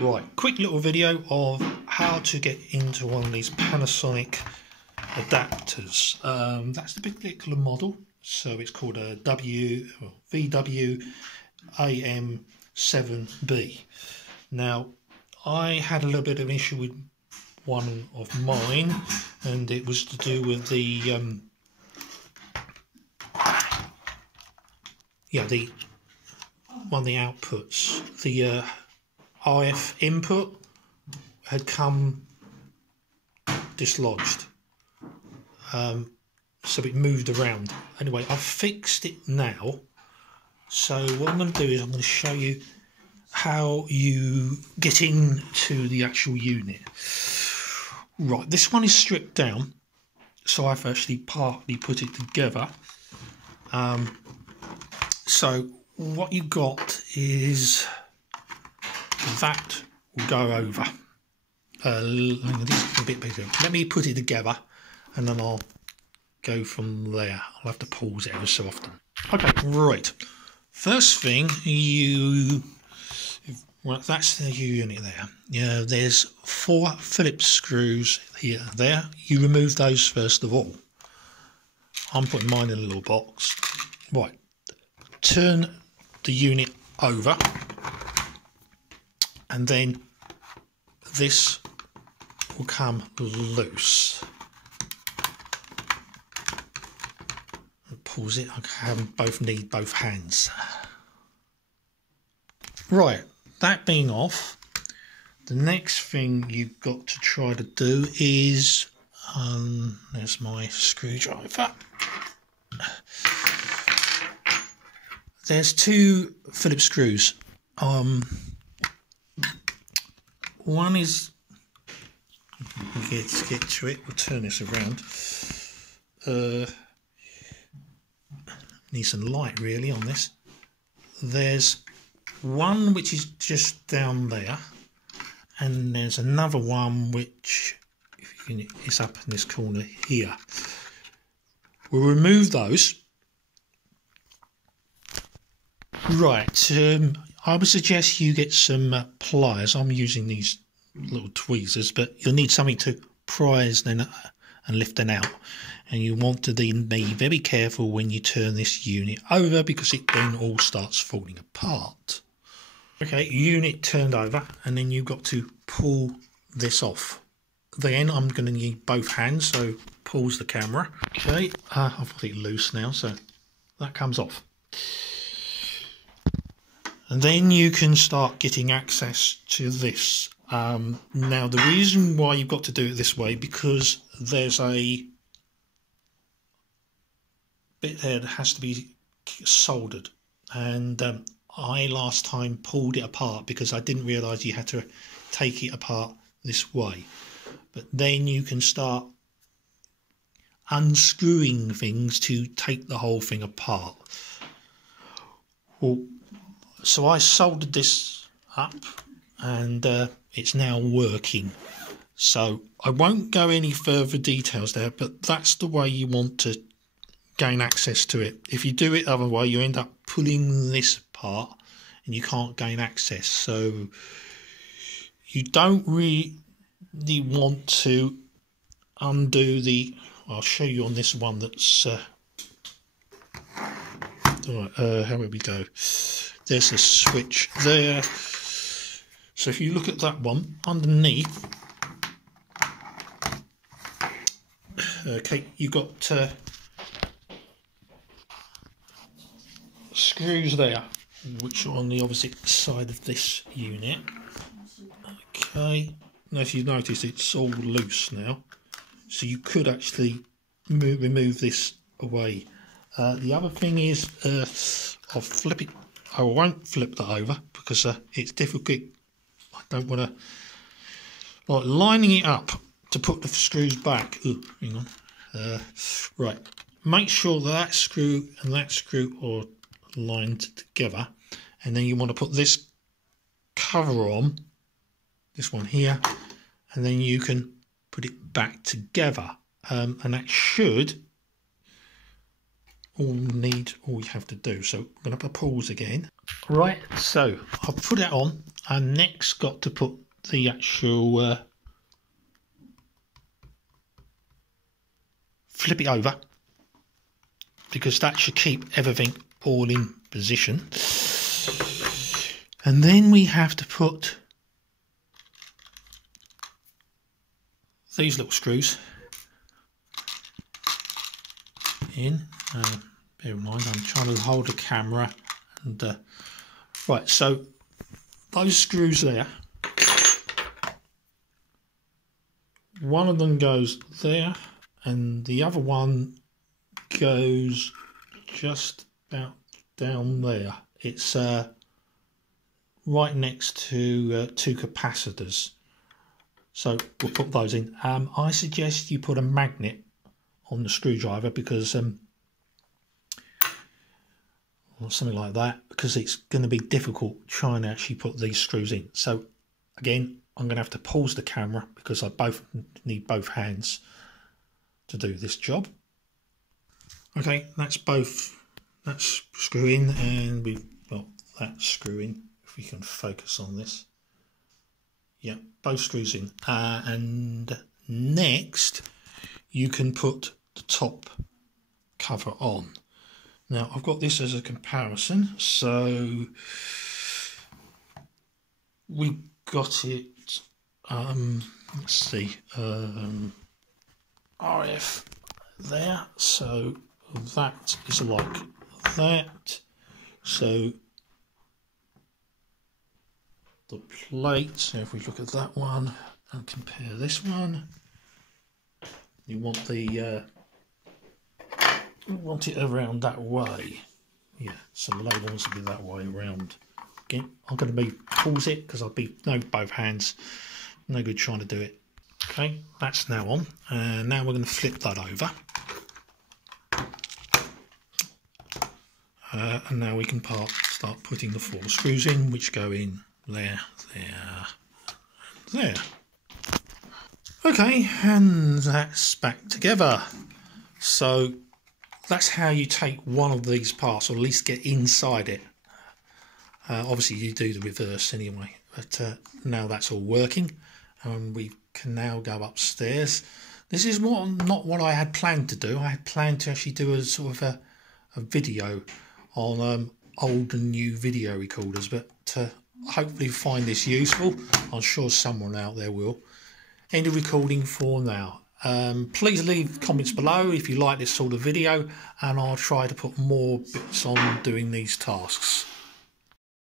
Right, quick little video of how to get into one of these Panasonic adapters. That's the particular model, so it's called a VW-AM7B. Now, I had a little bit of an issue with one of mine, and it was to do with the one of the outputs, the RF input had come dislodged, so it moved around. Anyway, I've fixed it now, so what I'm going to do is I'm going to show you how you get into the actual unit. Right, this one is stripped down, so I've actually partly put it together. So what you got is that will go over. This is a bit bigger. Let me put it together and then I'll go from there. I'll have to pause it ever so often. Okay, right. First thing, well, that's the unit there. Yeah, there's 4 Phillips screws here and there. You remove those first of all. I'm putting mine in a little box. Right. Turn the unit over, and then this will come loose. Pause it. I need both hands. Right, that being off, the next thing you've got to try to do is there's my screwdriver. There's 2 Phillips screws. One is, let's get to it, we'll turn this around. Need some light really on this. There's one which is just down there, and there's another one which, if you can, it's up in this corner here. We'll remove those. Right, I would suggest you get some pliers. I'm using these little tweezers, but you'll need something to prise them and lift them out. And you want to then be very careful when you turn this unit over, because it then all starts falling apart. Okay, unit turned over, and then you've got to pull this off. Then I'm going to need both hands, so pause the camera. Okay, I've got it loose now, so that comes off. And then you can start getting access to this. Now, the reason why you've got to do it this way, because there's a bit there that has to be soldered. And I last time pulled it apart because I didn't realise you had to take it apart this way. But then you can start unscrewing things to take the whole thing apart. Well, so I soldered this up, and it's now working. So I won't go any further details there, but that's the way you want to gain access to it. If you do it other way, you end up pulling this apart and you can't gain access. So you don't really want to undo the... I'll show you on this one that's... how would we go? There's a switch there. So if you look at that one, underneath, okay, you've got screws there, which are on the opposite side of this unit. Okay, now if you notice, it's all loose now, so you could actually remove this away. The other thing is, I'll flip it. I won't flip that over because it's difficult. I don't want to, like, lining it up to put the screws back. Ooh, hang on. Right, make sure that screw and that screw are lined together, and then you want to put this cover on, this one here, and then you can put it back together, and that should all you have to do. So I'm going to pause again. Right, so I'll put it on. I next got to put the actual flip it over, because that should keep everything all in position. And then we have to put these little screws in. Bear in mind, I'm trying to hold the camera. And right, so those screws there, one of them goes there, and the other one goes just about down there. It's right next to two capacitors. So we'll put those in. I suggest you put a magnet on the screwdriver, because or something like that, because it's going to be difficult trying to actually put these screws in. So again, I'm going to have to pause the camera because I need both hands to do this job. Okay, that's screw in, and we've got that screw in. If we can focus on this. Yeah, both screws in. And next, you can put the top cover on. Now, I've got this as a comparison. So we got it, let's see, RF there. So that is like that. So the plate, so if we look at that one and compare this one, you want it around that way. Yeah, so the load wants to be that way around. Again, I'm going to pause it because both hands, no good trying to do it. Okay, that's now on, and now we're going to flip that over. And now we can start putting the 4 screws in, which go in there, there. Okay, and that's back together. So that's how you take one of these parts, or at least get inside it. Obviously you do the reverse anyway, but now that's all working, and we can now go upstairs. This is not what I had planned to do. I had planned to actually do a sort of a video on old and new video recorders, but hopefully find this useful. I'm sure someone out there will. End of recording for now. Please leave comments below if you like this sort of video, and I'll try to put more bits on doing these tasks.